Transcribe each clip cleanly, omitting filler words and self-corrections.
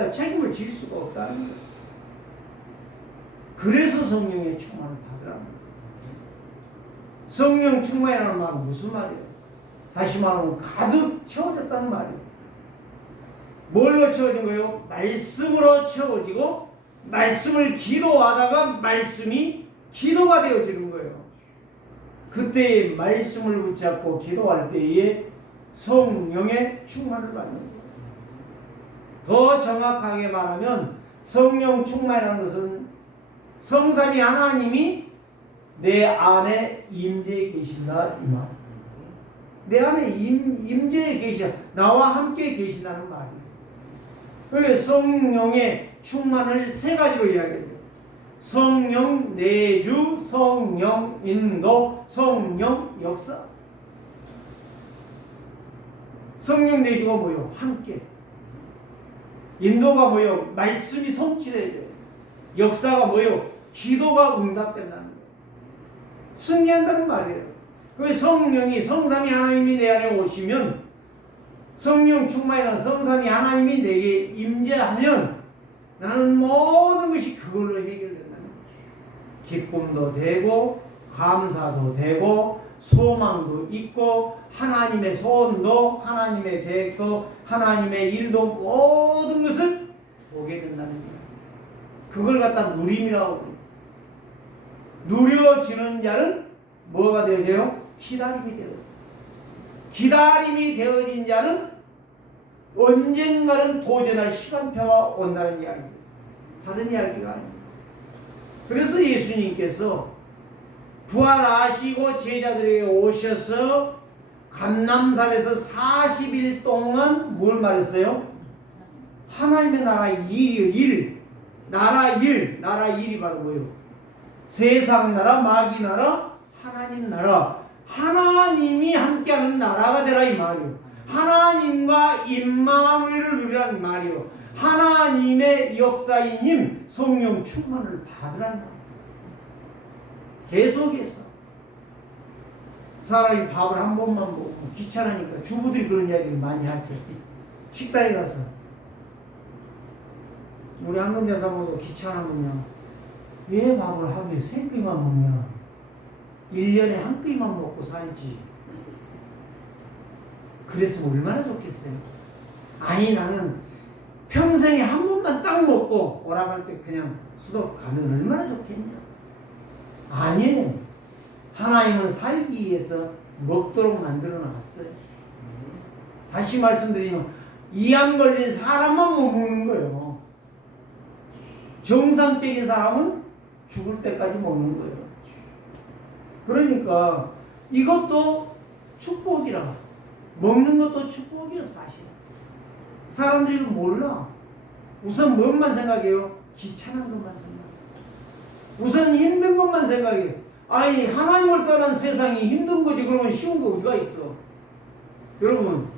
없다. 책임을 질 수가 없다는 거예요. 그래서 성령의 충만을 받으라는 거예요. 성령 충만이라는 말은 무슨 말이에요? 다시 말하면 가득 채워졌다는 말이에요. 뭘로 채워진 거예요? 말씀으로 채워지고 말씀을 기도하다가 말씀이 기도가 되어지는 거예요. 그때 말씀을 붙잡고 기도할 때에 성령의 충만을 받는 거예요. 더 정확하게 말하면 성령 충만이라는 것은 성삼위 하나님이 내 안에 임재해 계신다 이 말. 내 안에 임재해 계셔. 나와 함께 계신다는 말이에요. 그래서 성령의 충만을 세 가지로 이야기하죠. 성령 내주, 성령 인도, 성령 역사. 성령 내주가 뭐예요? 함께. 인도가 뭐예요? 말씀이 성취돼야 돼요. 역사가 뭐예요? 기도가 응답된다는 거예요. 승리한다는 말이에요. 그래서 성령이 성삼위 하나님이 내 안에 오시면 성령 충만이라는 성삼위 하나님이 내게 임재하면 나는 모든 것이 그걸로 해결된다는 거예요. 기쁨도 되고 감사도 되고 소망도 있고 하나님의 소원도 하나님의 계획도 하나님의 일도 모든 것을 보게 된다는 거예요. 그걸 갖다 누림이라고 해요. 누려지는 자는 뭐가 되어져요? 기다림이 되어져요. 기다림이 되어진 자는 언젠가는 도전할 시간표가 온다는 이야기입니다. 다른 이야기가 아닙니다. 그래서 예수님께서 부활하시고 제자들에게 오셔서 감람산에서 40일 동안 뭘 말했어요? 하나님의 나라 일이요. 일. 나라 일. 나라 일이 바로 뭐예요? 세상 나라, 마귀 나라, 하나님 나라. 하나님이 함께하는 나라가 되라 이 말이요. 하나님과 임마누엘을 누리라는 말이요. 하나님의 역사인 힘, 성령 충만을 받으라는 말이요. 계속해서 사람이 밥을 한 번만 먹고 귀찮으니까 주부들이 그런 이야기를 많이 하죠. 식당에 가서 우리 한국 여사모도 귀찮으면요, 왜 밥을 하루에 3끼만 먹냐, 1년에 한 끼만 먹고 살지. 그랬으면 얼마나 좋겠어요. 아니 나는 평생에 한 번만 딱 먹고 오락할 때 그냥 수도 가면 얼마나 좋겠냐. 아니에요. 하나님은 살기 위해서 먹도록 만들어 놨어요. 다시 말씀드리면 이암 걸린 사람만 못 먹는 거예요. 정상적인 사람은 죽을 때까지 먹는 거예요. 그러니까 이것도 축복이라. 먹는 것도 축복이야 사실. 사람들이 이거 몰라. 우선 뭐만 생각해요? 귀찮은 것만 생각해요. 우선 힘든 것만 생각해요. 아니 하나님을 떠난 세상이 힘든 거지. 그러면 쉬운 거 어디가 있어? 여러분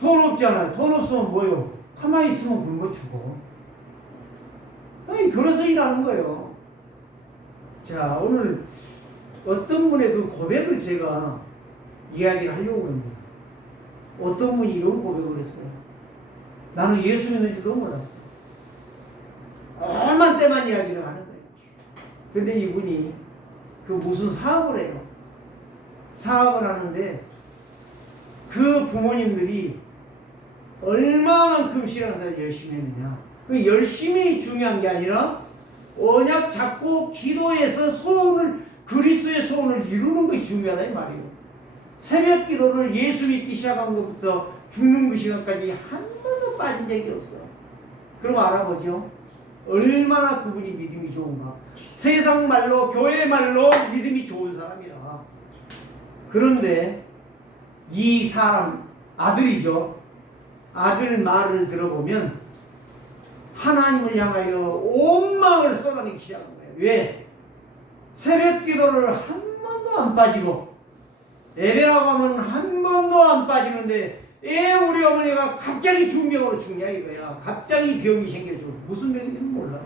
돈 없잖아요. 돈 없으면 뭐예요? 가만히 있으면 굶어 죽어. 아니 그래서 일하는 거예요. 자 오늘 어떤 분의 그 고백을 제가 이야기를 하려고 합니다. 어떤 분이 이런 고백을 했어요. 나는 예수 믿는지도 몰랐어요. 얼마 때만 이야기를 하는 거예요. 근데 이분이 그 무슨 사업을 해요. 사업을 하는데 그 부모님들이 얼마만큼 신앙생활 열심히 했느냐. 그 열심히 중요한 게 아니라 언약 잡고 기도해서 소원을, 그리스도의 소원을 이루는 것이 중요하다 이 말이에요. 새벽 기도를 예수 믿기 시작한 것부터 죽는 그 시간까지 한 번도 빠진 적이 없어요. 그럼 알아보죠. 얼마나 그분이 믿음이 좋은가. 세상 말로 교회 말로 믿음이 좋은 사람이라. 그런데 이 사람 아들이죠. 아들 말을 들어보면 하나님을 향하여 온 마음을 쏟아내기 시작한 거예요. 왜? 새벽 기도를 한 번도 안 빠지고 예배라고 하면 한 번도 안 빠지는데 우리 어머니가 갑자기 중병으로 죽냐 이거야. 갑자기 병이 생겨지고 무슨 병인지는 몰라.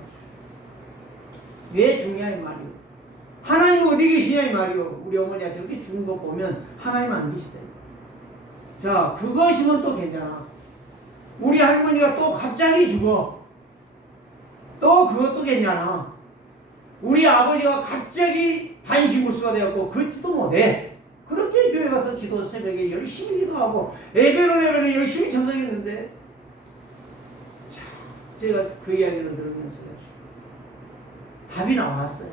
왜 죽냐 이 말이오. 하나님 어디 계시냐 이 말이오. 우리 어머니가 저렇게 죽은 거 보면 하나님 안 계시대. 자 그것이면 또 괜찮아. 우리 할머니가 또 갑자기 죽어. 또 그것도 괜찮아. 우리 아버지가 갑자기 반신불수가 되었고 걷지도 못해. 그렇게 교회 가서 기도 새벽에 열심히 기도하고 예배를 열심히 참석했는데, 자, 제가 그 이야기를 들으면서 답이 나왔어요.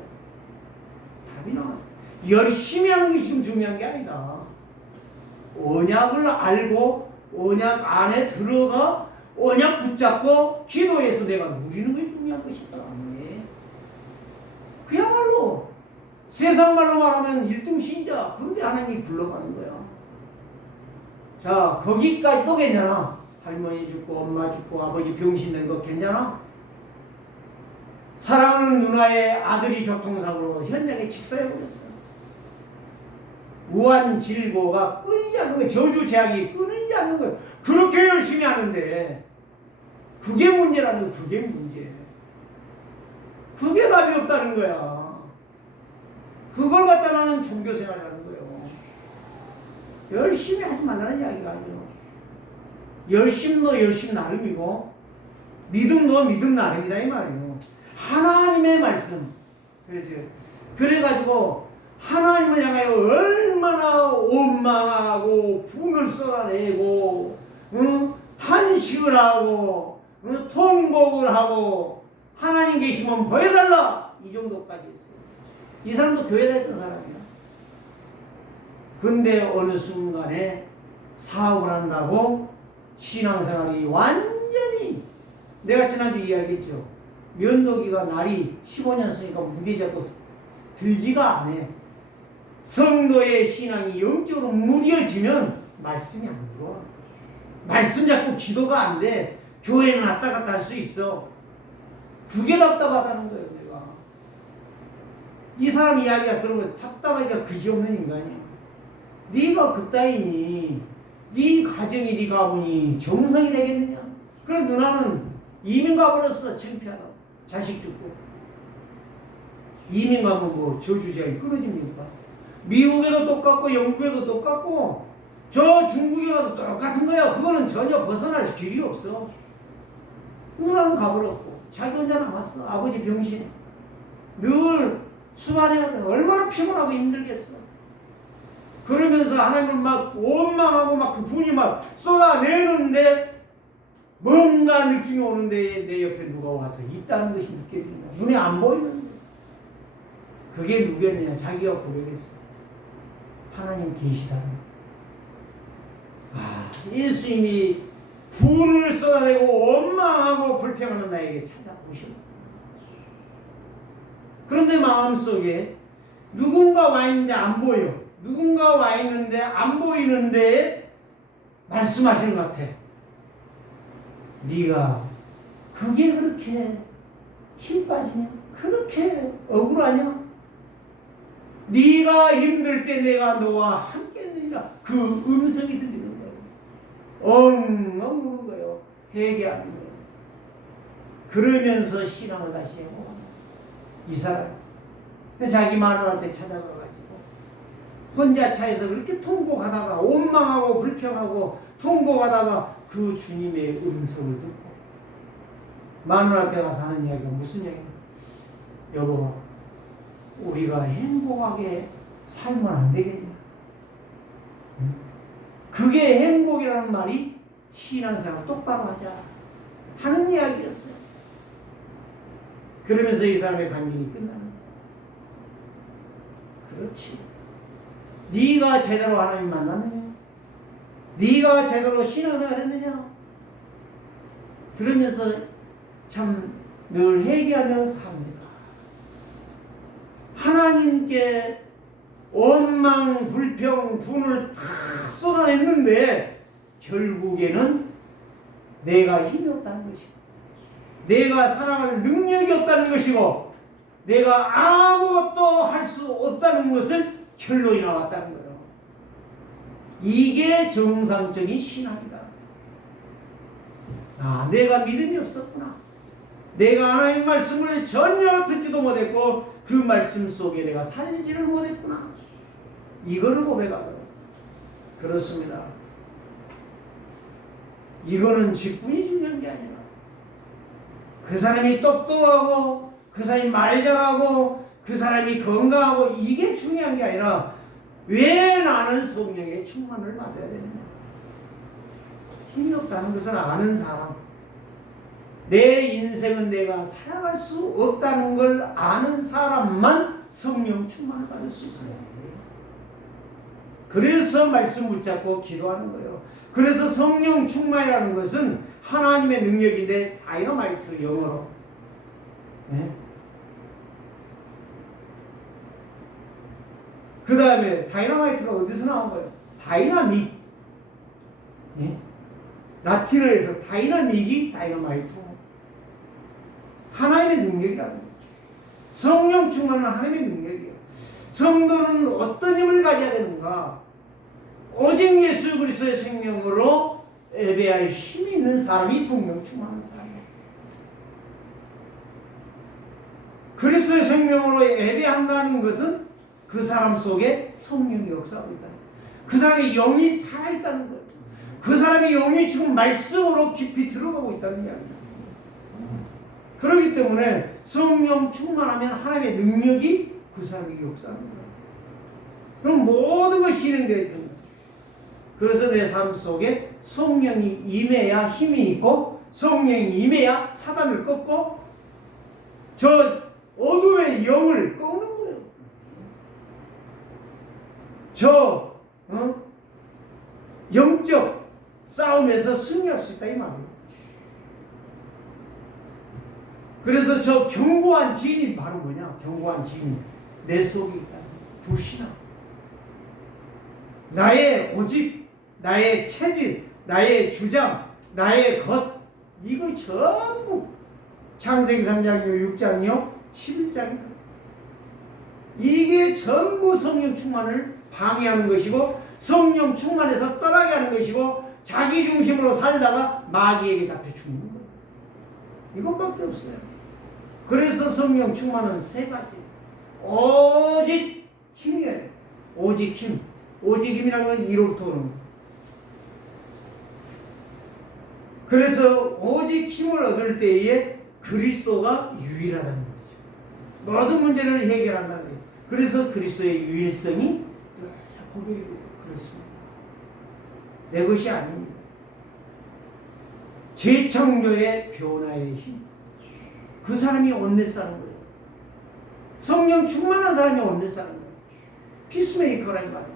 답이 나왔어요. 열심히 하는 게 지금 중요한 게 아니다. 언약을 알고 언약 안에 들어가 언약 붙잡고 기도해서 내가 누리는 게 중요한 것이다. 그야말로 세상 말로 말하면 1등 신자. 그런데 하나님이 불러가는 거야. 자, 거기까지도 괜찮아. 할머니 죽고 엄마 죽고 아버지 병신된 거 괜찮아? 사랑하는 누나의 아들이 교통사고로 현장에 직사해버렸어. 무한질고가 끊이지 않는 거예요. 저주제약이 끊이지 않는 거예요. 그렇게 열심히 하는데 그게 문제라는 거예요. 그게 문제. 그게 답이 없다는 거야. 그걸 갖다 나는 종교생활이라는 거예요. 열심히 하지 말라는 이야기가 아니에요. 열심도 열심 나름이고 믿음도 믿음 나름이다 이 말이에요. 하나님의 말씀. 그래가지고 하나님을 향하여 얼마나 원망하고 분을 쏟아내고 탄식을 하고 통곡을 하고 하나님 계시면 보여달라 이 정도까지 했어요. 이 사람도 교회 다녔던 사람이야. 근데 어느 순간에 사업을 한다고 신앙생활이 완전히, 내가 지난주 이야기했죠. 면도기가 날이 15년 쓰니까 무대 잡고 들지가 않아. 성도의 신앙이 영적으로 무뎌지면 말씀이 안 들어와. 말씀 잡고 기도가 안 돼. 교회는 왔다 갔다 할 수 있어. 그게 답답하다는 거예요. 내가 이 사람 이야기가 들으면 답답하니까 그지없는 인간이야. 네가 그따위니 네 가정이 네 가문이 정상이 되겠느냐. 그럼 누나는 이민 가버렸어. 창피하다. 자식 죽고. 이민 가면 뭐 저주제약이 끊어집니까? 미국에도 똑같고 영국에도 똑같고 저 중국에 가도 똑같은 거야. 그거는 전혀 벗어날 길이 없어. 누나는 가버렸고 자기 혼자 남았어. 아버지 병신. 늘 수많은 얼마나 피곤하고 힘들겠어. 그러면서 하나님을 막 원망하고 막 그 분이 막 쏟아내는데 뭔가 느낌이 오는데 내 옆에 누가 와서 있다는 것이 느껴진다. 눈에 안 보이는데. 그게 누구였느냐. 자기가 고백했어. 하나님 계시다는. 예수님이 분을 쏟아내고 원망하고 불평하는 나에게 찾아오셨다. 그런데 마음속에 누군가 와 있는데 안 보여. 누군가 와 있는데 안 보이는데 말씀하시는 것 같아. 네가 그게 그렇게 힘 빠지냐? 그렇게 억울하냐? 네가 힘들 때 내가 너와 함께 있느니라. 그 음성이 들리는 거예요. 엉엉 우는 거예요. 회개하는 거예요. 그러면서 신앙을 다시 해보고 이 사람 자기 마누라한테 찾아가가지고 혼자 차에서 그렇게 통곡하다가 원망하고 불평하고 통곡하다가 그 주님의 음성을 듣고 마누라한테 가서 하는 이야기가 무슨 이야기냐. 여보, 우리가 행복하게 살면 안 되겠냐. 그게 행복이라는 말이 신앙생활 똑바로 하자 하는 이야기였어요. 그러면서 이 사람의 간증이 끝나는 거예요. 그렇지. 네가 제대로 하나님 만났느냐? 네가 제대로 신앙생활 했느냐? 그러면서 참 늘 회개하며 삽니다. 하나님께 원망, 불평, 분을 다 쏟아냈는데 결국에는 내가 힘이 없다는 것이고 내가 사랑할 능력이 없다는 것이고 내가 아무것도 할 수 없다는 것을 결론이 나왔다는 거예요. 이게 정상적인 신앙이다. 내가 믿음이 없었구나. 내가 하나님 말씀을 전혀 듣지도 못했고 그 말씀 속에 내가 살지를 못했구나. 이거를 고백하더라고요. 그렇습니다. 이거는 직분이 중요한 게 아니라 그 사람이 똑똑하고 그 사람이 말 잘하고 그 사람이 건강하고 이게 중요한 게 아니라 왜 나는 성령의 충만을 받아야 되느냐. 힘이 없다는 것을 아는 사람, 내 인생은 내가 살아갈 수 없다는 걸 아는 사람만 성령 충만을 받을 수 있어요. 그래서 말씀 붙잡고 기도하는 거예요. 그래서 성령 충만이라는 것은 하나님의 능력인데 다이너마이트 영어로. 네? 그 다음에 다이너마이트가 어디서 나온 거예요? 다이나믹. 네? 라틴어에서 다이나믹이 다이너마이트. 하나님의 능력이라는 거죠. 성령 충만은 하나님의 능력이에요. 성도는 어떤 힘을 가져야 되는가? 오직 예수 그리스도의 생명으로 예배할 힘이 있는 사람이 성령 충만한 사람이에요. 그리스도의 생명으로 예배한다는 것은 그 사람 속에 성령이 역사하고 있다. 그 사람의 영이 살아있다는 거예요. 그 사람의 영이 지금 말씀으로 깊이 들어가고 있다는 이야기입니다. 그렇기 때문에 성령 충만하면 하나님의 능력이 그 사람에게 역사합니다. 그럼 모든 것이 진행되어야 됩니다. 그래서 내 삶 속에 성령이 임해야 힘이 있고 성령이 임해야 사단을 꺾고 저 어둠의 영을 꺾는 거예요. 저 영적 싸움에서 승리할 수 있다 이 말이에요. 그래서 저 견고한 지인이 바로 뭐냐? 견고한 지인 내 속에 있다. 불신앙. 나의 고집, 나의 체질, 나의 주장, 나의 것 이거 전부 창세기 3장이요 6장이요 11장이요 이게 전부 성령 충만을 방해하는 것이고 성령 충만해서 떠나게 하는 것이고 자기 중심으로 살다가 마귀에게 잡혀 죽는 거예요. 이것밖에 없어요. 그래서 성령 충만은 세 가지. 오직 힘이에요. 오직 힘. 오직 힘이라는 건 이로부터 오는 거예요. 그래서 오직 힘을 얻을 때에 그리스도가 유일하다는 거죠. 모든 문제를 해결한다는 거예요. 그래서 그리스도의 유일성이 고백이 그렇습니다. 내 것이 아닙니다. 재창조의 변화의 힘. 그 사람이 온네스하는 거예요. 성령 충만한 사람이 온네스하는 거예요. 피스메이커라 이 말이에요.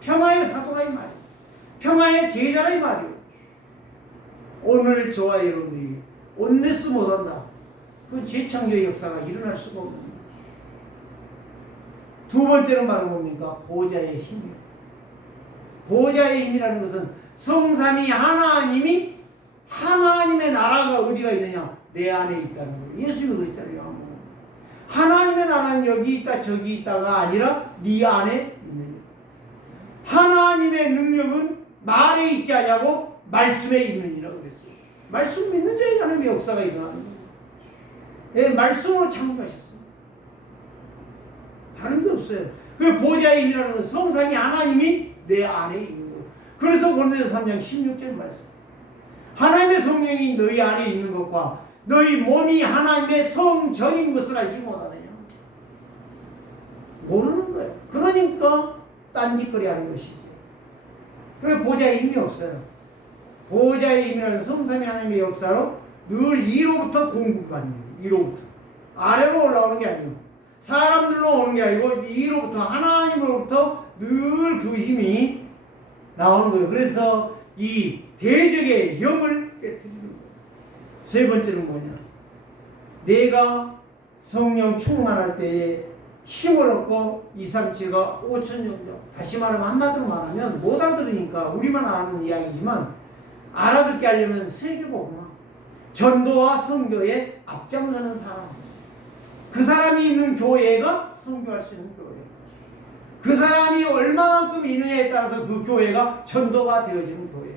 평화의 사도라 이 말이에요. 평화의 제자라 이 말이에요. 오늘 저와 여러분들이 온네스 못한다. 그 재창조의 역사가 일어날 수가 없는 거예요. 두 번째는 바로 뭡니까? 보좌의 힘이에요. 보좌의 힘이라는 것은 성삼위 하나님이 하나님의 나라가 어디가 있느냐? 내 안에 있다는 거예요. 예수님이 그랬잖아요. 하나님의 나라는 여기 있다 저기 있다가 아니라 네 안에 있는 거예요. 하나님의 능력은 말에 있지 않냐고 말씀에 있느니라고 그랬어요. 말씀 믿는 자에게 하나님의 역사가 일어나는 거예요. 예, 말씀으로 창조하셨어요. 다른 게 없어요. 그 보좌의 힘이라는 건 성삼위 하나님이 내 안에 있는 거예요. 그래서 고린도서 3장 16절 말씀. 하나님의 성령이 너희 안에 있는 것과 너희 몸이 하나님의 성전인 것을 알지 못하느냐. 모르는 거예요. 그러니까 딴짓거리 하는 것이지. 그래 보좌의 힘이 없어요. 보좌의 힘이라는 성삼위 하나님의 역사로 늘 위로부터 공급받는 거예요. 위로부터. 아래로 올라오는 게 아니고 사람들로 오는 게 아니고 위로부터 하나님으로부터 늘 그 힘이 나오는 거예요. 그래서 이 대적의 영을 깨뜨리는 거예요. 세 번째는 뭐냐? 내가 성령 충만할 때에 힘을 얻고 2, 3, 7가 5천 정도. 다시 말하면 한마디로 말하면 못 알아들으니까 우리만 아는 이야기지만 알아듣게 하려면 세계복음화 전도와 선교에 앞장서는 사람. 그 사람이 있는 교회가 선교할 수 있는 교회. 그 사람이 얼마만큼 있느냐에 따라서 그 교회가 전도가 되어지는 교회.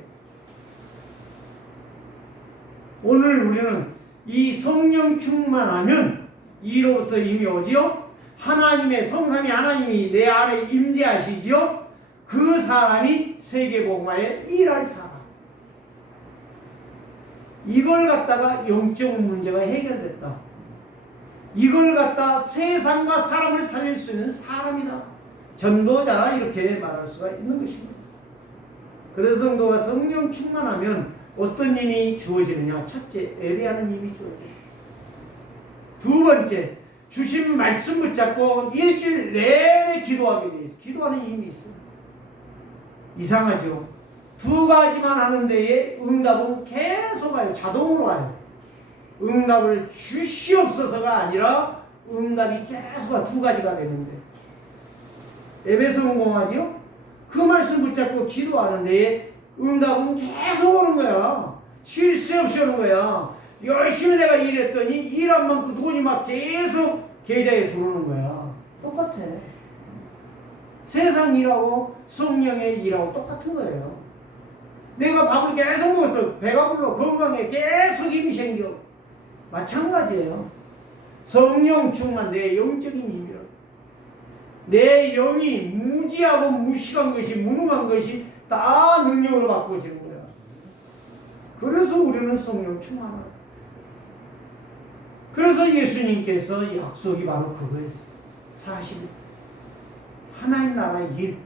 오늘 우리는 이 성령 충만하면 이로부터 힘이 오지요. 하나님의 성삼위 하나님이 내 안에 임재하시지요. 그 사람이 세계복음화에 일할 사람. 이걸 갖다가 영적 문제가 해결됐다. 이걸 갖다 세상과 사람을 살릴 수 있는 사람이다. 전도자라 이렇게 말할 수가 있는 것입니다. 그래서 성도가 성령 충만하면 어떤 힘이 주어지느냐? 첫째, 예배하는 힘이 주어져요. 두 번째, 주신 말씀 붙잡고 일주일 내내 기도하게 돼 있어. 기도하는 힘이 있어. 이상하죠? 두 가지만 하는 데에 응답은 계속 와요. 자동으로 와요. 응답을 주시옵소서가 아니라 응답이 계속 와. 두 가지가 되는데 예배에서 성공하죠? 그 말씀 붙잡고 기도하는 데에 응답은 계속 오는 거야. 쉴 새 없이 오는 거야. 열심히 내가 일했더니 일한 만큼 돈이 막 계속 계좌에 들어오는 거야. 똑같아. 세상 일하고 성령의 일하고 똑같은 거예요. 내가 밥을 계속 먹었어. 배가 불러. 건강에 계속 힘이 생겨. 마찬가지예요. 성령 충만 내 영적인 힘이라. 내 영이 무지하고 무식한 것이 무능한 것이 다 능력으로 바꿔지는 거야. 그래서 우리는 성령 충만하다. 그래서 예수님께서 약속이 바로 그거였어요. 사실 하나님 나라의 일.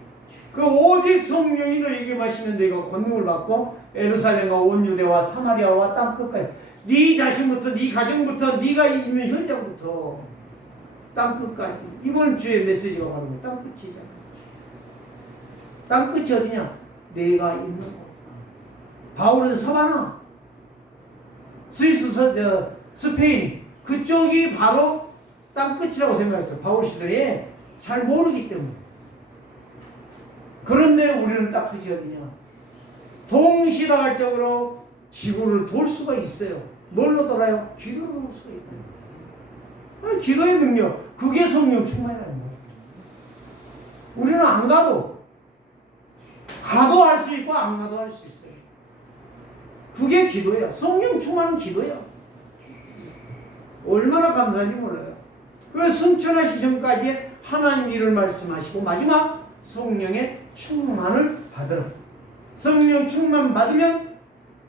그 오직 성령이 너에게 마시면 너희가 권능을 받고 예루살렘과 온 유대와 사마리아와 땅 끝까지 네 자신부터 네 가정부터 네가 있는 현장부터 땅 끝까지. 이번 주의 메시지가 바로 땅 끝이잖아. 땅 끝이 어디냐? 내가 있는 곳. 바울은 서바나, 스위스, 스페인 그쪽이 바로 땅 끝이라고 생각했어. 바울 시대에 잘 모르기 때문에. 그런데 우리는 땅 끝이 어디냐? 동시다발적으로 지구를 돌 수가 있어요. 뭘로 돌아요? 기도로 돌 수가 있다. 기도의 능력, 그게 성령 충만이라는 거예요. 우리는 안 가도 할 수 있고 안 가도 할 수 있어요. 그게 기도야. 성령 충만은 기도야. 얼마나 감사한지 몰라요. 그래서 승천하시기 전까지 하나님 일을 말씀하시고 마지막 성령의 충만을 받으라. 성령 충만 받으면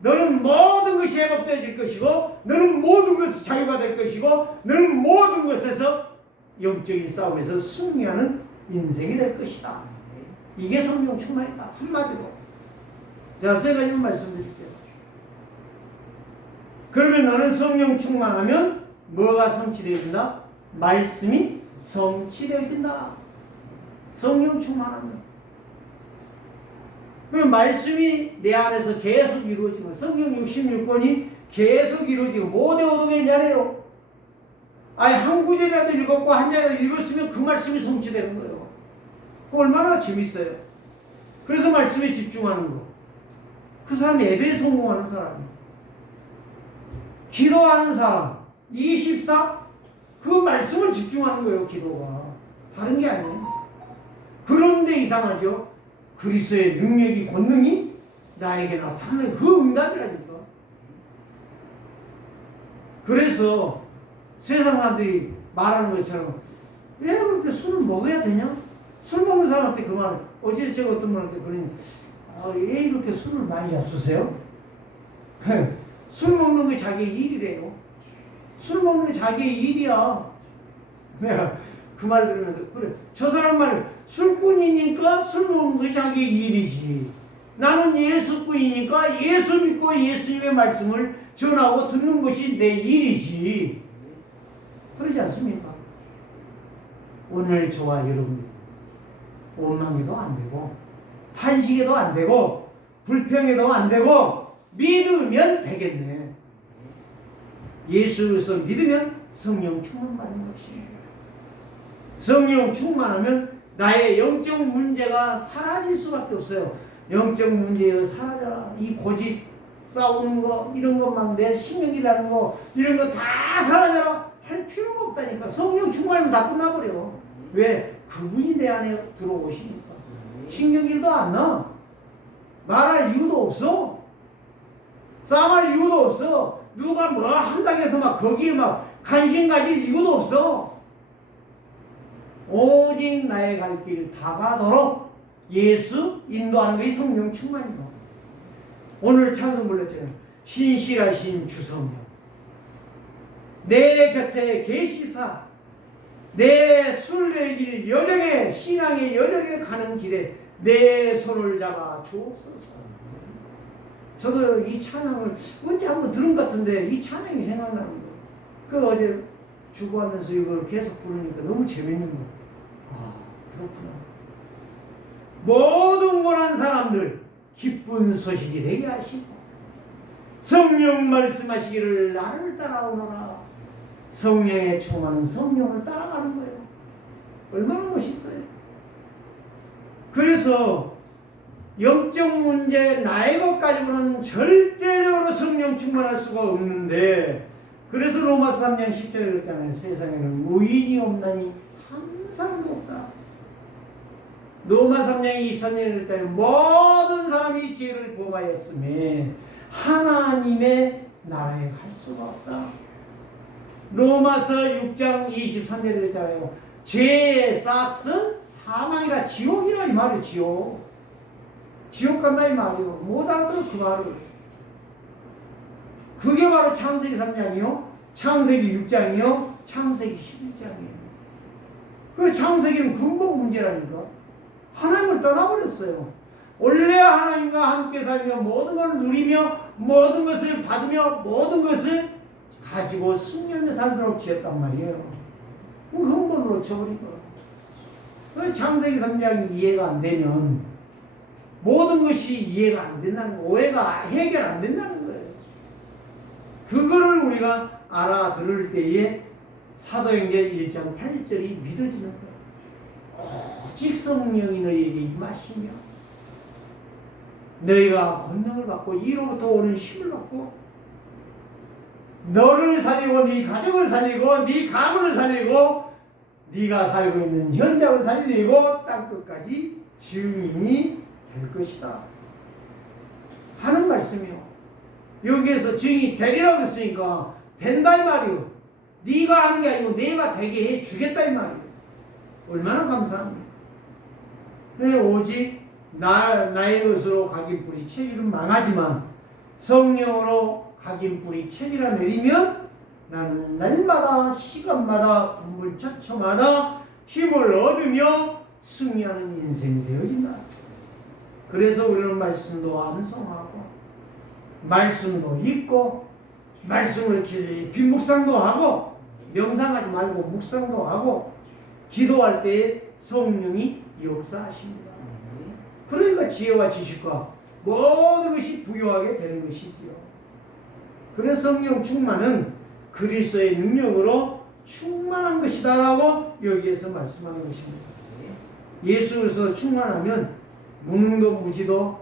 너는 모든 것이 회복되어질 것이고 너는 모든 것에서 자유가 될 것이고 너는 모든 것에서 영적인 싸움에서 승리하는 인생이 될 것이다. 이게 성령 충만이다. 한마디로. 자, 세 가지만 말씀드릴게요. 그러면 너는 성령 충만하면 뭐가 성취되어진다? 말씀이 성취되어진다. 성령 충만하면. 그럼 말씀이 내 안에서 계속 이루어지고 성경 66권이 계속 이루어지고 모대 오도겠냐래요. 아니 한 구절이라도 읽었고 한 장이라도 읽었으면 그 말씀이 성취되는 거예요. 얼마나 재밌어요. 그래서 말씀에 집중하는 거. 그 사람이 예배에 성공하는 사람이에요. 기도하는 사람 24 그 말씀을 집중하는 거예요. 기도가 다른 게 아니에요. 그런데 이상하죠. 그리스도의 능력이 권능이 나에게 나타나는 그 응답이라니까. 그래서 세상 사람들이 말하는 것처럼 왜 그렇게 술을 먹어야 되냐? 술 먹는 사람한테 그 말을 어제 제가 어떤 분한테 그러니 왜 이렇게 술을 많이 잡수세요? 술 먹는 게 자기의 일이래요. 술 먹는 게 자기의 일이야. 내가 그 말 들으면서 그래 저 사람 말 술꾼이니까 술 먹는 것이 자기의 일이지. 나는 예수꾼이니까 예수 믿고 예수님의 말씀을 전하고 듣는 것이 내 일이지. 그러지 않습니까? 오늘 저와 여러분 원망해도 안 되고 탄식해도 안 되고 불평해도 안 되고 믿으면 되겠네. 예수 그리스도 믿으면 성령 충만 받는 것이에요. 성령 충만하면 나의 영적 문제가 사라질 수밖에 없어요. 영적 문제가 사라져라. 이 고집 싸우는 거 이런 것만 내 신경질 나는 거 이런 거 다 사라져라 할 필요가 없다니까. 성령 충만하면 다 끝나버려. 왜? 그분이 내 안에 들어오시니까. 신경질도 안 나. 말할 이유도 없어. 싸움할 이유도 없어. 누가 뭐 한다고 해서 막 거기에 막 관심 가질 이유도 없어. 오직 나의 갈 길 다 가도록 예수 인도하는 것이 성령 충만이고. 오늘 찬송 불렀잖아요. 신실하신 주성령, 내 곁에 계시사 내 순례길 여정에, 신앙의 여정에 가는 길에 내 손을 잡아 주옵소서. 저도 이 찬양을 언제 한번 들은 것 같은데 이 찬양이 생각나는 거예요. 그 어제 주고하면서 이걸 계속 부르니까 너무 재밌는 거예요. 아, 그렇구나. 모든 원한 사람들 기쁜 소식이 되게 하시고 성령 말씀하시기를 나를 따라오너라. 성령에 충만한 성령을 따라가는 거예요. 얼마나 멋있어요. 그래서 영적 문제 나의 것 가지고는 절대적으로 성령 충만할 수가 없는데, 그래서 로마서 3장 10절에 그랬잖아요. 세상에는 의인이 없나니 한 사람도 없다. 로마 3장 23절에 그랬잖아요. 모든 사람이 죄를 범하였으며 하나님의 나라에 갈 수가 없다. 로마서 6장 23절에 그랬잖아요. 죄의 싹은 사망이라, 지옥이라 이 말이에요. 지옥 간다 이 말이에요. 못 알아들어 그 말을. 그게 바로 창세기 3장이요, 창세기 6장이요, 창세기 11장이에요. 그 창세기는 근본 문제라니까. 하나님을 떠나버렸어요. 원래 하나님과 함께 살며 모든 걸 누리며 모든 것을 받으며 모든 것을 가지고 승리하며 살도록 지었단 말이에요. 근본으로 쳐버리고. 창세기 3장이 이해가 안 되면 모든 것이 이해가 안 된다는 거, 오해가 해결 안 된다는 거예요. 그거를 우리가 알아들을 때에 사도행전 1장 8절이 믿어지는 거예요. 오직 성령이 너희에게 임하시며 너희가 권능을 받고 이로부터 오는 힘을 받고 너를 살리고 네 가정을 살리고 네 가문을 살리고 네가 살고 있는 현장을 살리고 땅끝까지 증인이 될 것이다 하는 말씀이요. 여기에서 증인이 되리라고 했으니까 된다 이 말이요. 네가 하는 게 아니고 내가 되게 해주겠다 이 말이요. 얼마나 감사합니까. 그래 오직 나의 것으로 각인 뿌리 체질은 망하지만 성령으로 각인 뿌리 체질을 내리면 나는 날마다 시간마다 분분처처마다 힘을 얻으며 승리하는 인생이 되어진다. 그래서 우리는 말씀도 암송하고 말씀도 읽고 말씀을 깊이 묵상도 하고 명상하지 말고 묵상도 하고 기도할 때에 성령이 역사하십니다. 그러니까 지혜와 지식과 모든 것이 부유하게 되는 것이지요. 그래서 성령 충만은 그리스도의 능력으로 충만한 것이다라고 여기에서 말씀하는 것입니다. 예수 그리스도 충만하면 무능도 무지도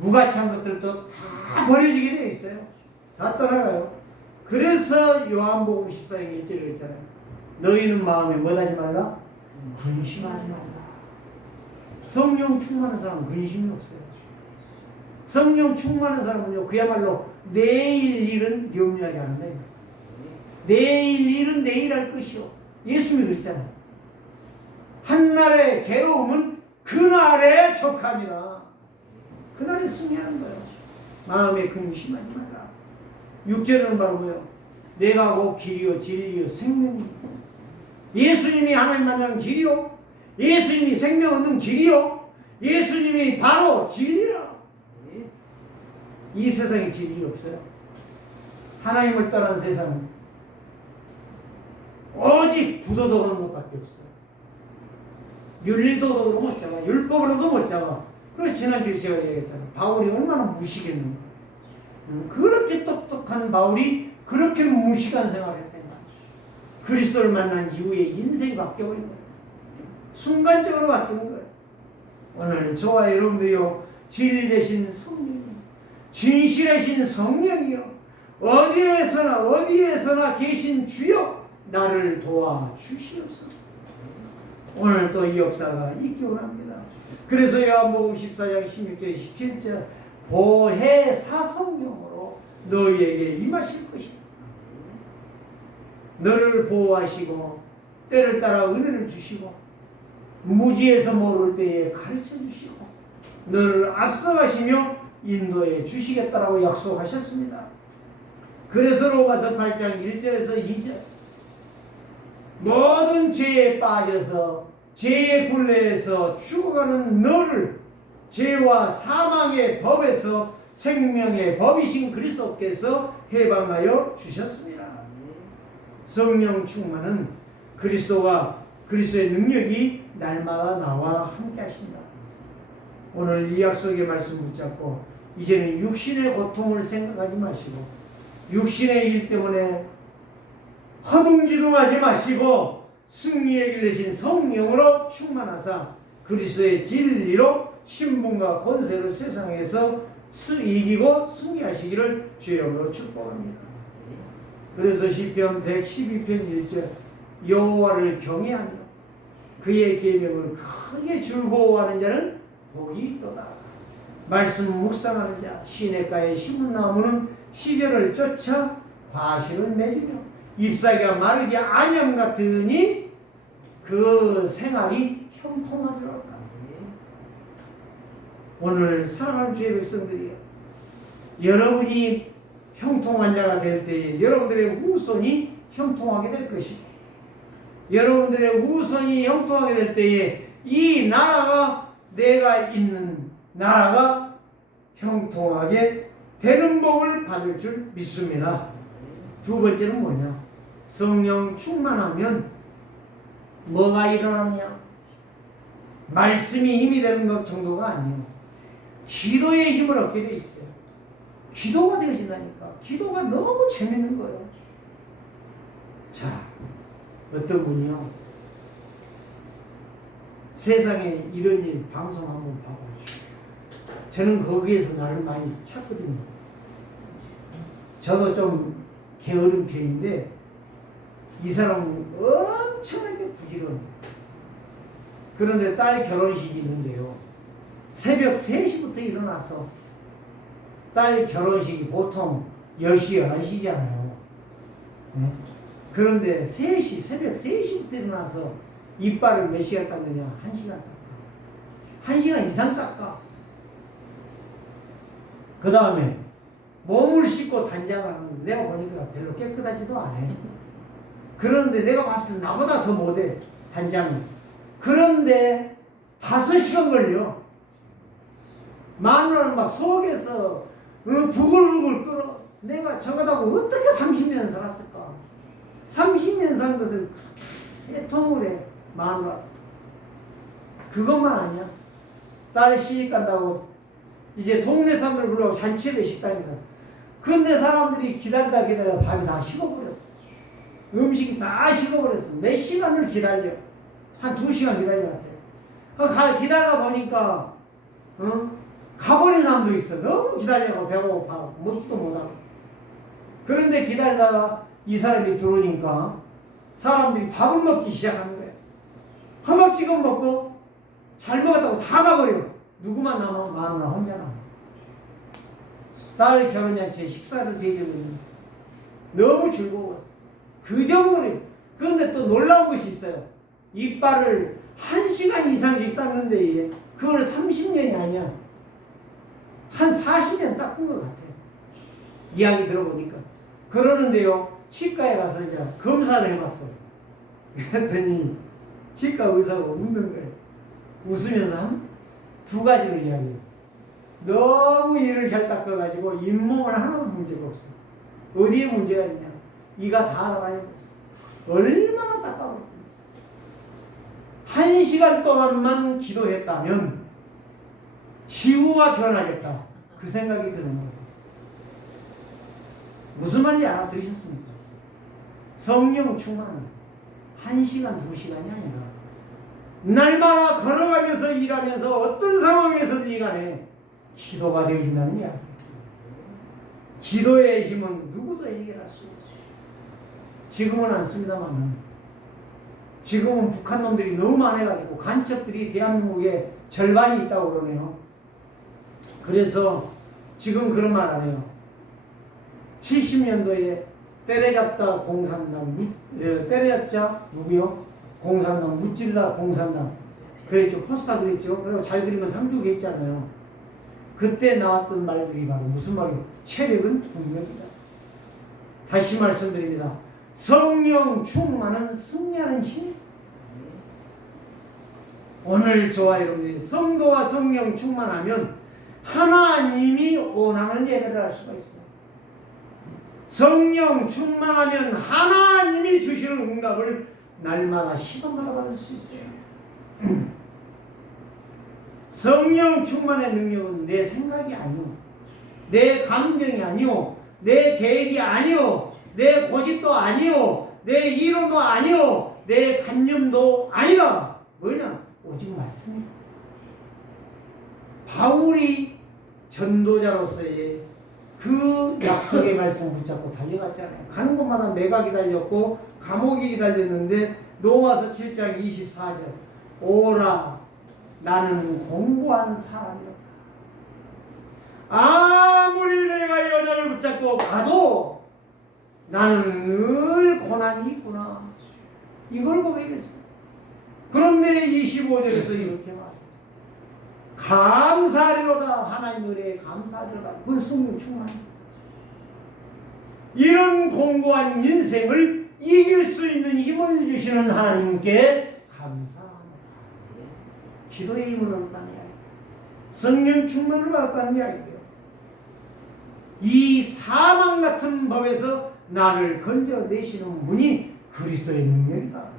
무가치한 것들도 다 버려지게 되어 있어요. 다 떠나가요. 그래서 요한복음 14장 1절에 있잖아요. 너희는 마음에 뭐하지 말라? 근심하지 말라. 성령 충만한 사람은 근심이 없어요. 성령 충만한 사람은요, 그야말로 내일 일은 염려하지 않는다. 내일 일은 내일 할 것이요. 예수님이 그랬잖아요. 한날의 괴로움은 그날에 족하니라. 그날에 승리하는 거예요. 마음에 근심하지 말라. 6절은 바로 뭐예요? 내가 곧 길이요 진리요 생명이요. 예수님이 하나님 만나는 길이요, 예수님이 생명 얻는 길이요, 예수님이 바로 진리라. 이 세상에 진리 없어요. 하나님을 떠난 세상은 오직 부도덕한 것밖에 없어요. 윤리도덕으로 못 잡아, 율법으로도 못 잡아. 그래서 지난주에 제가 얘기했잖아요. 바울이 얼마나 무식했는가. 그렇게 똑똑한 바울이 그렇게 무식한 생활을 했단 말이에요. 그리스도를 만난 이후에 인생이 바뀌어버린 거예요. 순간적으로 바뀌는 거예요. 오늘 저와 여러분들이요, 진리 되신 성령이요, 진실하신 성령이요, 어디에서나 계신 주여 나를 도와주시옵소서. 오늘 또 이 역사가 있기 원합니다. 그래서 요한복음 14장 16절 17절 보혜사 성령으로 너희에게 임하실 것이다. 너를 보호하시고 때를 따라 은혜를 주시고 무지에서 모를 때에 가르쳐 주시고 너를 앞서가시며 인도해 주시겠다라고 약속하셨습니다. 그래서 로마서 8장 1절에서 2절 모든 죄에 빠져서 죄의 굴레에서 죽어가는 너를 죄와 사망의 법에서 생명의 법이신 그리스도께서 해방하여 주셨습니다. 성령 충만은 그리스도와 그리스도의 능력이 날마다 나와 함께 하신다. 오늘 이 약속의 말씀 붙잡고 이제는 육신의 고통을 생각하지 마시고 육신의 일 때문에 허둥지둥하지 마시고 승리의 길 대신 성령으로 충만하사 그리스도의 진리로 신분과 권세를 세상에서 이기고 승리하시기를 주의 이름으로 축복합니다. 그래서 시편 112편 1절 여호와를 경외하며 그의 계명을 크게 즐거워하는 자는 복이 있도다. 말씀 묵상하는 자 시냇가에 심은 나무는 시절을 쫓아 과실을 맺으며 잎사귀가 마르지 아니함 같으니 그 생활이 형통하리로다. 오늘 사랑하는 주의 백성들이여, 여러분이 형통한 자가 될 때에 여러분들의 후손이 형통하게 될 것이고 여러분들의 후손이 형통하게 될 때에 이 나라가 내가 있는 나라가 형통하게 되는 복을 받을 줄 믿습니다. 두 번째는 뭐냐? 성령 충만하면 뭐가 일어나느냐? 말씀이 힘이 되는 것 정도가 아니에요. 기도의 힘을 얻게 돼 있어요. 기도가 되어진다니까. 기도가 너무 재밌는 거예요. 자, 어떤 분이요, 세상에 이런 일 방송 한번 봐봐요. 저는 거기에서 나를 많이 찾거든요. 저도 좀 게으른 편인데 이 사람은 엄청나게 부지런해요. 그런데 딸 결혼식이 있는데요, 새벽 3시부터 일어나서 딸 결혼식이 보통 10시, 11시잖아요. 네? 그런데 새벽 3시부터 일어나서 이빨을 몇 시간 닦느냐? 1시간 닦아. 1시간 이상 닦아. 그 다음에 몸을 씻고 단장을 하는데 내가 보니까 별로 깨끗하지도 않아. 그런데 내가 봤을 때 나보다 더 못해, 단장이. 그런데 5시간 걸려. 마누라는 막 속에서 부글부글 끓어. 내가 저거다고 어떻게 30년 살았을까? 30년 산 것을 그렇게 애통을 해, 마누라. 그것만 아니야. 딸 시집 간다고 이제 동네 사람들 불러고 잔치를 식당에서. 근데 사람들이 기다리다 밥이 다 식어버렸어. 음식이 다 식어버렸어. 몇 시간을 기다려. 한 2시간 기다린 것 같아. 기다리다 보니까 가버린 사람도 있어. 너무 기다려고 배가 고파고 먹지도 못하고. 그런데 기다리다가 이 사람이 들어오니까 사람들이 밥을 먹기 시작하는 거야. 허겁지겁 먹고 잘 먹었다고 다 가버려. 누구만 남아? 마누라 혼자 남아. 딸 결혼잔치에 식사를 제대로했는데 너무 즐거웠어. 그 정도로. 그런데 또 놀라운 것이 있어요. 이빨을 1시간 이상씩 닦는데 그걸 30년이 아니야. 한 40년 닦은 것 같아. 이야기 들어보니까. 그러는데요, 치과에 가서 이제 검사를 해봤어요. 그랬더니 치과 의사가 웃는 거예요. 웃으면서 한 두 가지를 이야기해요. 너무 이를 잘 닦아가지고 잇몸은 하나도 문제가 없어. 어디에 문제가 있냐? 이가 다 나가버렸어. 얼마나 닦아버렸는지. 1시간 동안만 기도했다면 지구가 변하겠다. 그 생각이 드는 거예요. 무슨 말인지 알아들으셨습니까? 성령 충만은 1시간, 2시간이 아니라 날마다 걸어가면서 일하면서 어떤 상황에서든 간에 기도가 되어진다는 이야기. 기도의 힘은 누구도 해결할 수 없어요. 지금은 안 씁니다만 지금은 북한 놈들이 너무 많아가지고 간첩들이 대한민국에 절반이 있다고 그러네요. 그래서 지금 그런 말 안 해요. 70년도에 때려잡다 공산당, 때려잡자 누구요? 공산당, 무찔러 공산당. 그랬죠. 포스터 그랬죠. 그리고 잘 그리면 상주게 했잖아요. 그때 나왔던 말들이 바로 무슨 말이에요? 체력은 분명이다. 다시 말씀드립니다. 성령 충만은 승리하는 힘. 오늘 저와 여러분들이 성도와 성령 충만하면 하나님이 원하는 예배를 할 수가 있어요. 성령 충만하면 하나님이 주시는 응답을 날마다 시간마다 받을 수 있어요. 성령 충만의 능력은 내 생각이 아니오, 내 감정이 아니오, 내 계획이 아니오, 내 고집도 아니오, 내 이론도 아니오, 내 관념도 아니라 뭐냐? 오직 말씀이다. 바울이 전도자로서의 그 약속의 말씀 붙잡고 달려갔잖아요. 가는 곳마다 매각이 달렸고 감옥이 기다렸는데 로마서 7장 24절 오라 나는 공고한 사람이었다. 아무리 내가 여자를 붙잡고 가도 나는 늘 고난이 있구나. 이걸 고백했어요. 그런데 25절에서 이렇게 말합니다. 감사하리로다. 하나님 노래에 감사하리로다. 그건 성령 충만입니다. 이런 공고한 인생을 이길 수 있는 힘을 주시는 하나님께 감사합니다. 기도의 힘을 얻었다는 이야기예요. 성령 충만을 받았다는 이야기예요. 이 사망 같은 법에서 나를 건져내시는 분이 그리스도의 능력이다.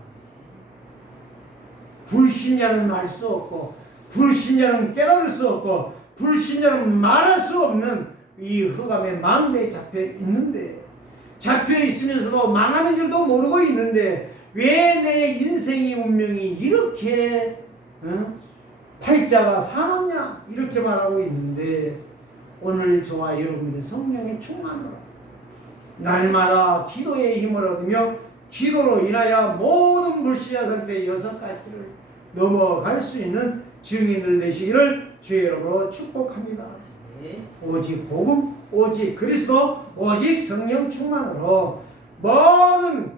불신자는 알 수 없고 불신자는 깨달을 수 없고 불신자는 말할 수 없는 이 흑암의 망대에 잡혀 있는데, 잡혀 있으면서도 망하는 줄도 모르고 있는데 왜 내 인생의 운명이 이렇게 팔자가 사납냐 이렇게 말하고 있는데, 오늘 저와 여러분들의 성령의 충만으로 날마다 기도의 힘을 얻으며 기도로 인하여 모든 불신자 상태 6가지를 넘어갈 수 있는 증인을 되시기를 주의 이름으로 축복합니다. 오직 복음, 오직 그리스도, 오직 성령 충만으로 모든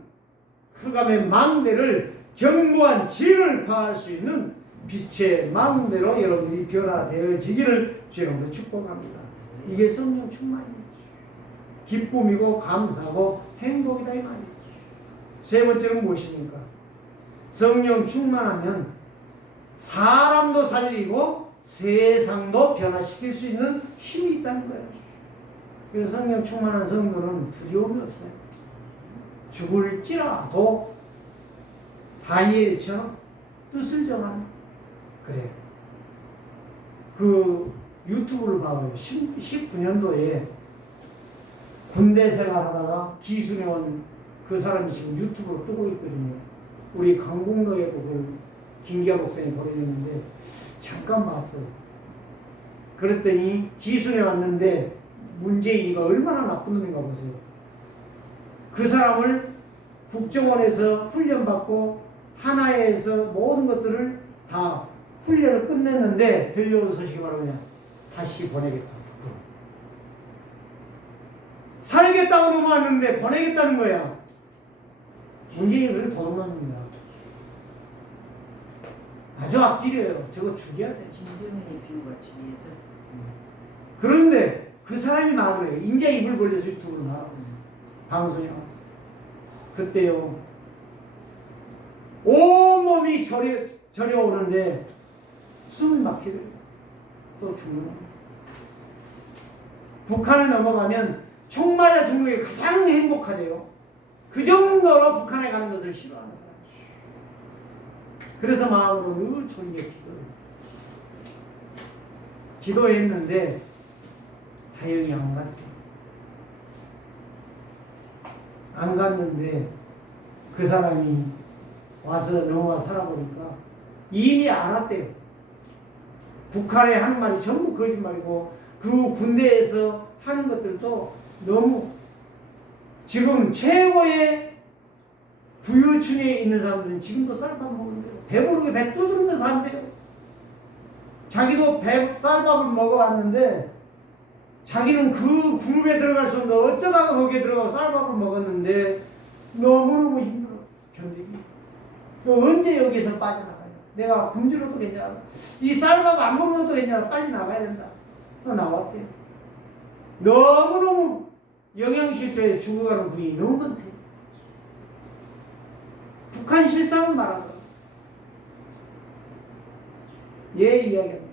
흑암의 망대를 견고한 진을 파할 수 있는 빛의 망대로 여러분들이 변화되어지기를 주의 이름으로 축복합니다. 이게 성령 충만입니다. 기쁨이고 감사하고 행복이다 이 말이에요. 세 번째는 무엇입니까? 성령 충만하면 사람도 살리고 세상도 변화시킬 수 있는 힘이 있다는 거예요. 그래서 성령 충만한 성도는 두려움이 없어요. 죽을지라도 다니엘처럼 뜻을 정하는 그래요. 그 유튜브를 봐요. 19년도에 군대 생활하다가 기순에 온 그 사람이 지금 유튜브로 뜨고 있거든요. 우리 강북로에도 그 김기아 목사님이 보내줬는데 잠깐 봤어요. 그랬더니 기순에 왔는데 문재인이가 얼마나 나쁜 놈인가 보세요. 그 사람을 국정원에서 훈련받고 하나에서 모든 것들을 다 훈련을 끝냈는데 들려오는 소식이 바로 그냥 다시 보내겠다. 살겠다고 넘어왔는데 보내겠다는 거야. 문재인이 그렇게 도둑놈입니다. 아주 악질이에요. 저거 죽여야 돼. 김정은이 비유같이 해서. 그런데 그 사람이 말을 해요. 인자 입을 벌려서 유튜브를 말하고 있어요. 방송에 나와서. 그때요. 온몸이 저려오는데 숨이 막히더래요. 또 죽는 거예요. 북한에 넘어가면 총 맞아 죽는 게 가장 행복하대요. 그 정도로 북한에 가는 것을 싫어하는 사람. 그래서 마음으로 늘 주님께 기도했는데 다행히 안 갔어요. 안 갔는데 그 사람이 와서 넘어가 살아보니까 이미 알았대요. 북한에 하는 말이 전부 거짓말이고 그 군대에서 하는 것들도 너무 지금 최고의 부유층에 있는 사람들은 지금도 쌀밥 먹는데요. 배부르게 배 두드리면서 한대요. 자기도 쌀밥을 먹어봤는데 자기는 그 그룹에 들어갈 수 없는데 어쩌다가 거기에 들어가서 쌀밥을 먹었는데 너무너무 힘들어 견디기. 언제 여기서 빠져나가요? 내가 굶주려도 괜찮아. 이 쌀밥 안 먹어도 괜찮아. 빨리 나가야 된다. 나왔대요. 너무너무 영양실조에 죽어가는 분이 너무 많대요. 북한 실상을 말하더라고요. 예, 이야기합니까?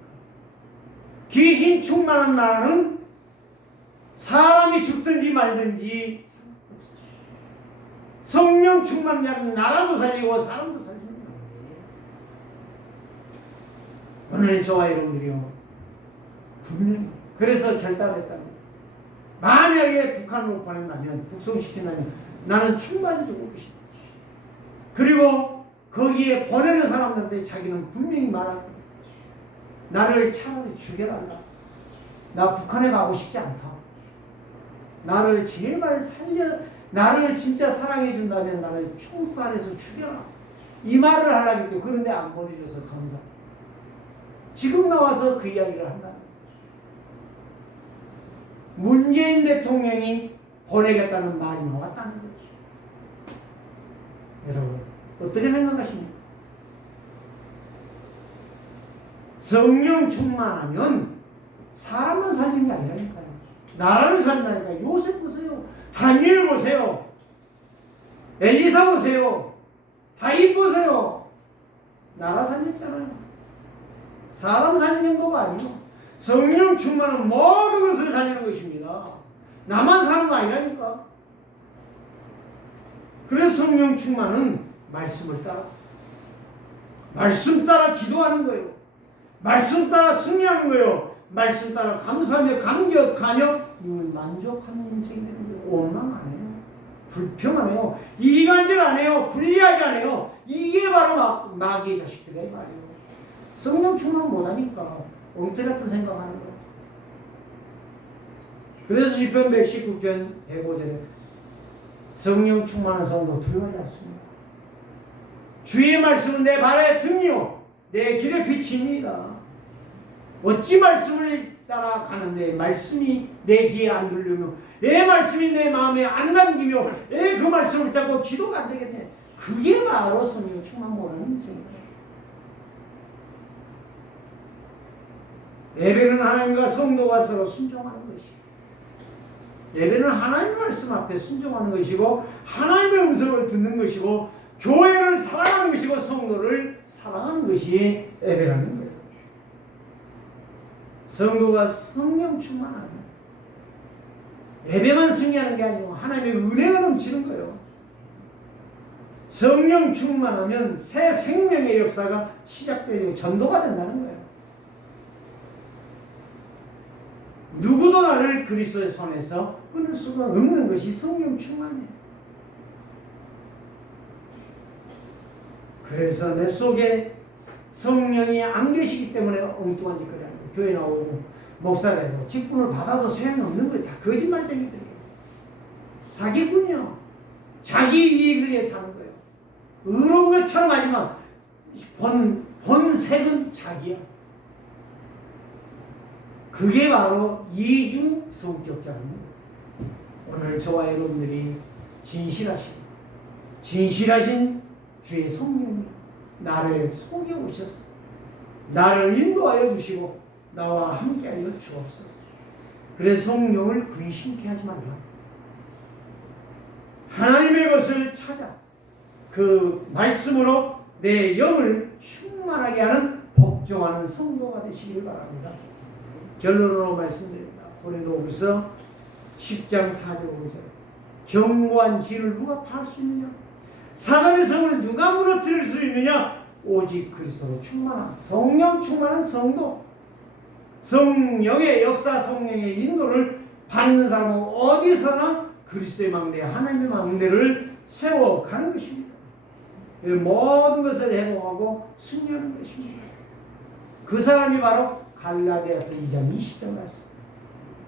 귀신 충만한 나라는 사람이 죽든지 말든지 성령 충만한 자는 나라도 살리고 사람도 살립니다. 오늘 저와 여러분들이요, 분명히 그래서 결단했답니다. 만약에 북한으로 보낸다면, 북송시킨다면 나는 충만히 죽을 것이다. 그리고 거기에 보내는 사람들한테 자기는 분명히 말할 거예요. 나를 차라리 죽여달라. 나 북한에 가고 싶지 않다. 나를 제발 살려, 나를 진짜 사랑해 준다면 나를 총살해서 죽여라. 이 말을 하려고 했고, 그런데 안 보내줘서 감사. 지금 나와서 그 이야기를 한다. 문재인 대통령이 보내겠다는 말이 나왔다는 거죠. 여러분, 어떻게 생각하십니까? 성령 충만하면 사람만 살리는 게 아니라니까요. 나라를 산다니까요. 요셉 보세요. 다니엘 보세요. 엘리사 보세요. 다윗 보세요. 나라 살렸잖아요. 사람 살리는 거가 아니고 성령 충만은 모든 것을 살리는 것입니다. 나만 사는 거 아니라니까. 그래서 성령 충만은 말씀을 따라, 말씀 따라 기도하는 거예요. 말씀 따라 승리하는 거예요. 말씀 따라 감사하며 감격하며 이걸 만족하는 인생이 되는 거예요. 원망 안 해요. 불평 안 해요. 이간질 안 해요. 불리하지 안 해요. 이게 바로 마귀의 자식들이야 이 말이에요. 성령 충만 못하니까 엉터 같은 생각하는 거예요. 그래서 시편 119편 105절에 성령 충만한 성도 두려워하지 않습니다. 주의 말씀은 내 발의 등이요 내 길의 빛입니다. 어찌 말씀을 따라가는데 말씀이 내 귀에 안 들리며 내 말씀이 내 마음에 안 남기며 그 말씀을 잡고 기도가 안 되겠네. 그게 바로 성령 충만 못하는 인생이에요. 예배는 하나님과 성도가 서로 순종하는 것이고, 예배는 하나님 말씀 앞에 순종하는 것이고 하나님의 음성을 듣는 것이고 교회를 사랑하는 것이고 성도를 사랑하는 것이 예배라는 거예요. 성도가 성령 충만하면 예배만 승리하는 게 아니고 하나님의 은혜가 넘치는 거예요. 성령 충만하면 새 생명의 역사가 시작되고 전도가 된다는 거예요. 누구도 나를 그리스도의 손에서 끊을 수가 없는 것이 성령 충만이에요. 그래서 내 속에 성령이 안 계시기 때문에 엉뚱한 짓거리 하는 거예요. 교회 나오고 목사 되고 직분을 받아도 소용없는 거예요. 다 거짓말쟁이들이에요. 사기꾼이요. 자기 이익을 위해 사는 거예요. 의로운 것처럼 하지만 본색은 자기야. 그게 바로 이중 성격자입니다. 오늘 저와 여러분들이 진실하신 주의 성령이 나를 속에 오셔서 나를 인도하여 주시고 나와 함께하여 주옵소서. 그래서 성령을 근심케 하지 말라. 하나님의 것을 찾아 그 말씀으로 내 영을 충만하게 하는 복종하는 성도가 되시길 바랍니다. 결론으로 말씀드립니다. 고린도후서 10장 4절 5절 견고한 진을 누가 파할 수 있느냐? 사단의 성을 누가 무너뜨릴 수 있느냐? 오직 그리스도로 충만한 성령 충만한 성도, 성령의 역사, 성령의 인도를 받는 사람은 어디서나 그리스도의 망대, 하나님의 망대를 세워가는 것입니다. 모든 것을 회복하고 승리하는 것입니다. 그 사람이 바로 갈라디아서 2장 20절 말씀.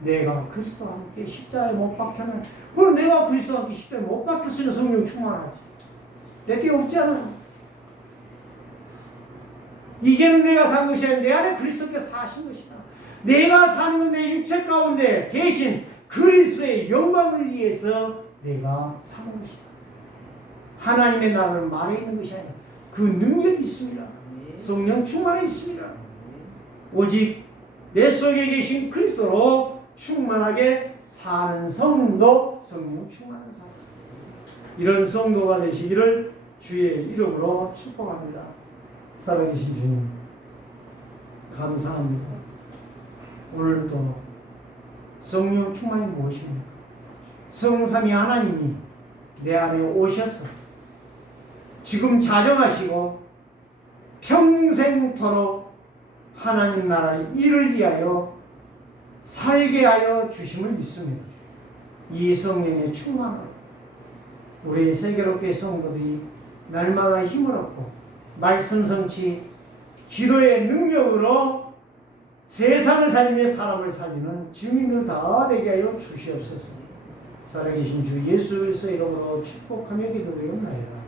내가 그리스도와 함께 십자가에 못 박혔나? 그럼 내가 그리스도와 함께 십자가에 못 박혔으면 성령 충만하지. 내게 없잖아. 이제는 내가 산 것이 아니라 내 안에 그리스도께서 사신 것이다. 내가 사는 건 내 육체 가운데 계신 그리스도의 영광을 위해서 내가 사는 것이다. 하나님의 나라는 말에 있는 것이 아니라 그 능력이 있습니다. 성령 충만이 있습니다. 오직 내 속에 계신 그리스도로 충만하게 사는 성도, 성령 충만한 사람. 이런 성도가 되시기를 주의 이름으로 축복합니다. 살아계신 주님, 감사합니다. 오늘도 성령 충만이 무엇입니까? 성삼위 하나님이 내 안에 오셔서 지금 자정하시고 평생토록 하나님 나라의 일을 위하여 살게 하여 주심을 믿습니다. 이 성령의 충만으로 우리 세계롭게 성도들이 날마다 힘을 얻고 말씀 성취, 기도의 능력으로 세상을 살리며 사람을 살리는 증인들 다 되게 하여 주시옵소서. 살아계신 주 예수 그리스도의 이름으로 축복하며 기도드리옵나이다.